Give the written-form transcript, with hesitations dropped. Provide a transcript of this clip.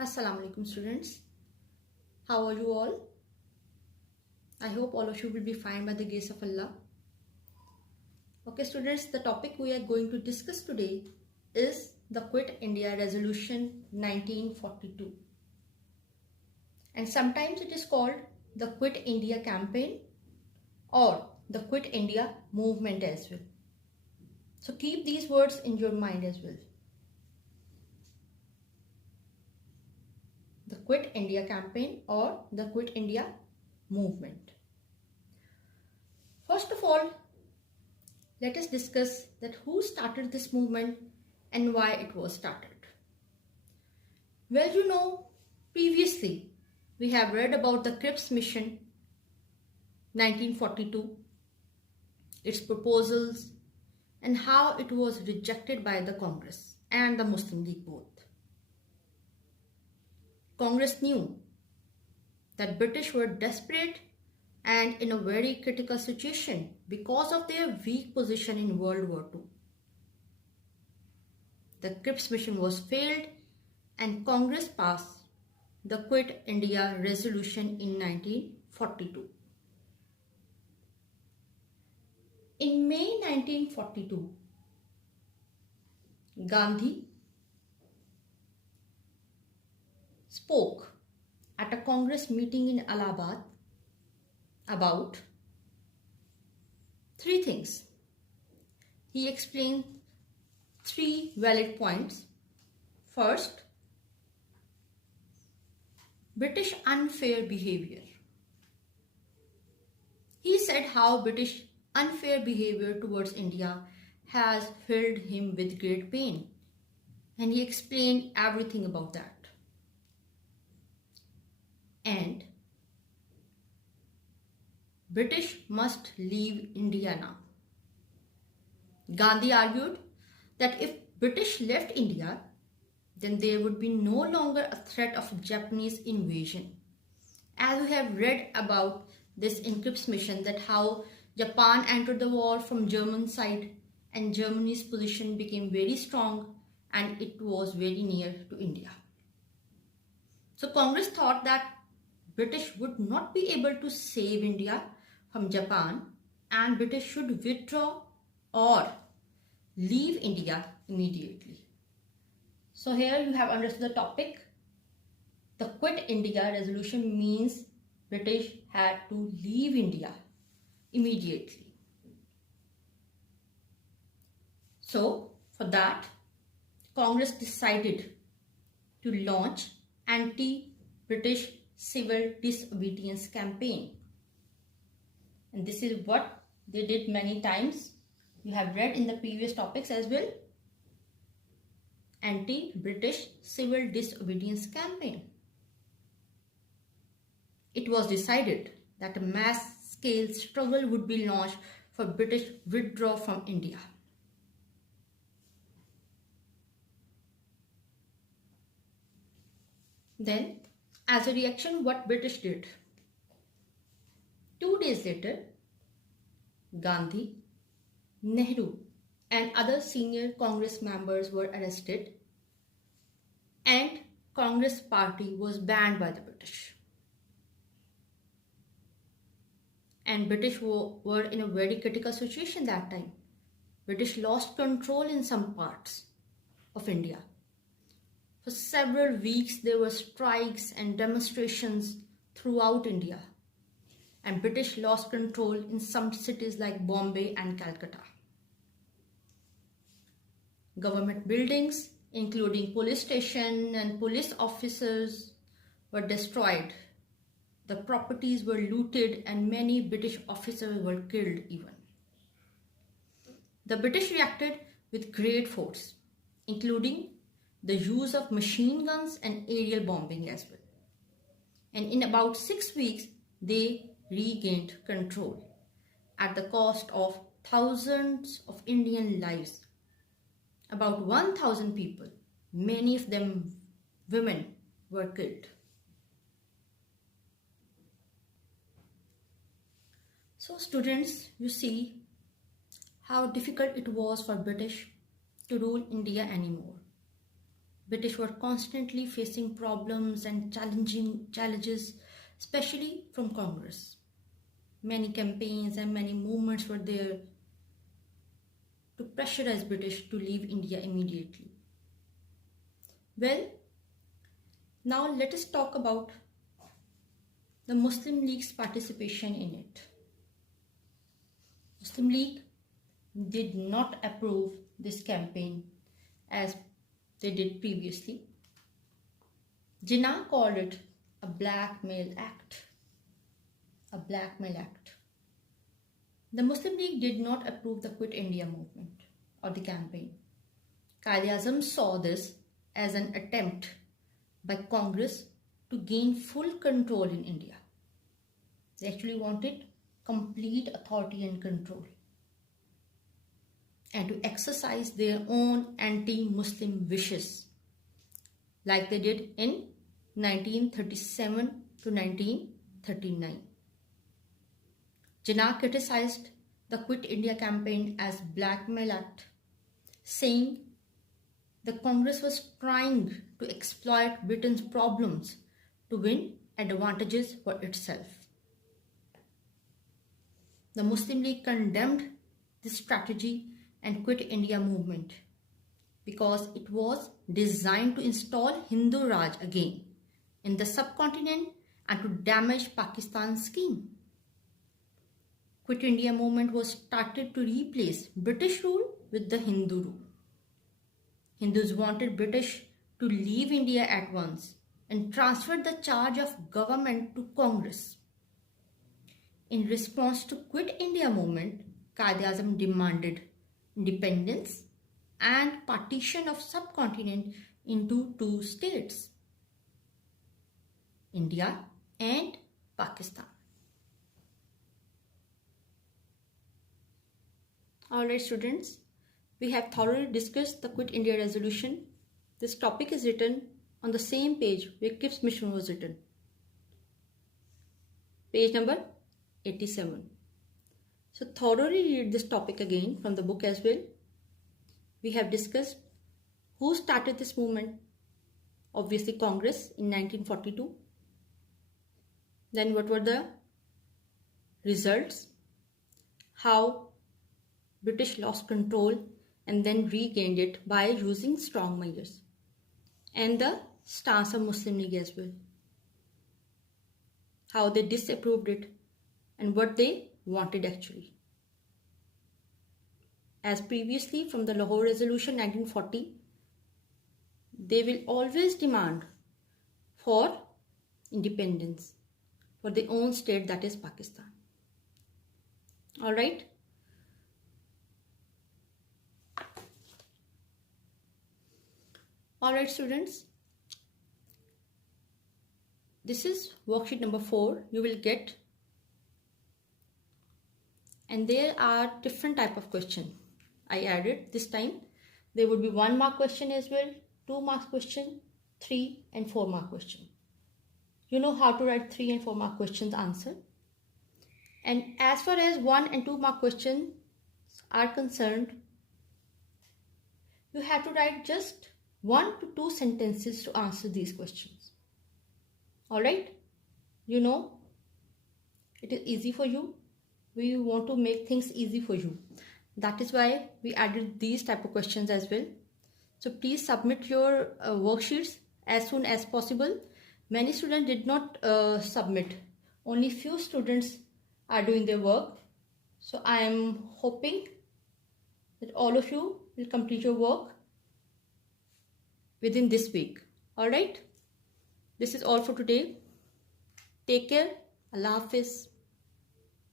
Assalamu alaikum students. How are you all? I hope all of you will be fine by the grace of Allah. Okay students, the topic we are going to discuss today is the Quit India Resolution 1942. And sometimes it is called the Quit India campaign or the Quit India movement as well. So keep these words in your mind as well. The Quit India campaign or the Quit India movement. First of all, let us discuss that who started this movement and why it was started. Well, you know, previously we have read about the CRIPPS mission 1942, its proposals and how it was rejected by the Congress and the Muslim League both. Congress knew that British were desperate and in a very critical situation because of their weak position in World War II. The CRIPPS mission was failed and Congress passed the Quit India Resolution in 1942. In May 1942, Gandhi spoke at a Congress meeting in Allahabad about three things. He explained three valid points. First, British unfair behavior. He said how British unfair behavior towards India has filled him with great pain, and he explained everything about that. And British must leave India now. Gandhi argued that if British left India, then there would be no longer a threat of Japanese invasion. As we have read about this in CRIPPS mission, that how Japan entered the war from German side and Germany's position became very strong and it was very near to India. So Congress thought that British would not be able to save India from Japan and British should withdraw or leave India immediately. So here you have understood the topic. The Quit India Resolution means British had to leave India immediately. So for that, Congress decided to launch anti-British civil disobedience campaign. And this is what they did many times. You have read in the previous topics as well. Anti-British civil disobedience campaign. It was decided that a mass-scale struggle would be launched for British withdrawal from India. Then, as a reaction, what British did? 2 days later, Gandhi, Nehru and other senior Congress members were arrested and Congress party was banned by the British. And British were in a very critical situation that time. British lost control in some parts of India. For several weeks there were strikes and demonstrations throughout India. And British lost control in some cities like Bombay and Calcutta. Government buildings, including police station and police officers, were destroyed. The properties were looted and many British officers were killed even. The British reacted with great force, including the use of machine guns and aerial bombing as well. And in about 6 weeks, they regained control at the cost of thousands of Indian lives. About 1,000 people, many of them women, were killed. So students, you see how difficult it was for British to rule India anymore. British were constantly facing problems and challenges, especially from Congress. Many campaigns and many movements were there to pressurize British to leave India immediately. Well, now let us talk about the Muslim League's participation in it. Muslim League did not approve this campaign as they did previously. Jinnah called it a blackmail act. A blackmail act. The Muslim League did not approve the Quit India movement or the campaign. Quaid-e-Azam saw this as an attempt by Congress to gain full control in India. They actually wanted complete authority and control, and to exercise their own anti-Muslim wishes like they did in 1937 to 1939. Jinnah criticized the Quit India campaign as blackmail act, saying the Congress was trying to exploit Britain's problems to win advantages for itself. The Muslim League condemned this strategy and Quit India movement because it was designed to install Hindu Raj again in the subcontinent and to damage Pakistan's scheme. Quit India movement was started to replace British rule with the Hindu rule. Hindus wanted British to leave India at once and transfer the charge of government to Congress. In response to Quit India movement, Quaid-e-Azam demanded independence and partition of subcontinent into two states, India and Pakistan. Alright students, we have thoroughly discussed the Quit India resolution. This topic is written on the same page where CRIPPS mission was written. Page number 87. So thoroughly read this topic again from the book as well. We have discussed who started this movement. Obviously Congress in 1942. Then what were the results? How British lost control and then regained it by using strong measures. And the stance of Muslim League as well. How they disapproved it and what they wanted actually. As previously from the Lahore Resolution 1940, they will always demand for independence for their own state, that is Pakistan. Alright. Alright students, this is worksheet number 4 you will get, and there are different type of question I added this time. There would be 1 mark question as well, 2 mark question, 3 and 4 mark question. You know how to write 3 and 4 mark questions answer. And as far as 1 and 2 mark questions are concerned, you have to write just 1 to 2 sentences to answer these questions. Alright, you know it is easy for you. We want to make things easy for you. That is why we added these type of questions as well. So please submit your worksheets as soon as possible. Many students did not submit. Only few students are doing their work. So I am hoping that all of you will complete your work within this week. Alright, this is all for today. Take care. Allah Hafiz.